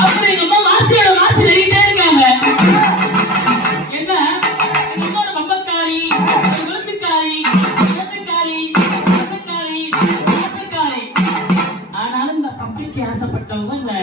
அப்படி எங்க அம்மா வாசியோட வாசி எழுதிட்டே இருக்காங்க. என்ன எங்க அம்மாவோட பம்பக்காரி, துளசிக்காரி, துளசிக்காரி, துளசிக்காரி, துளசிக்காரி. ஆனாலும் இந்த பம்பைக்கு ஆசைப்பட்டவங்க இந்த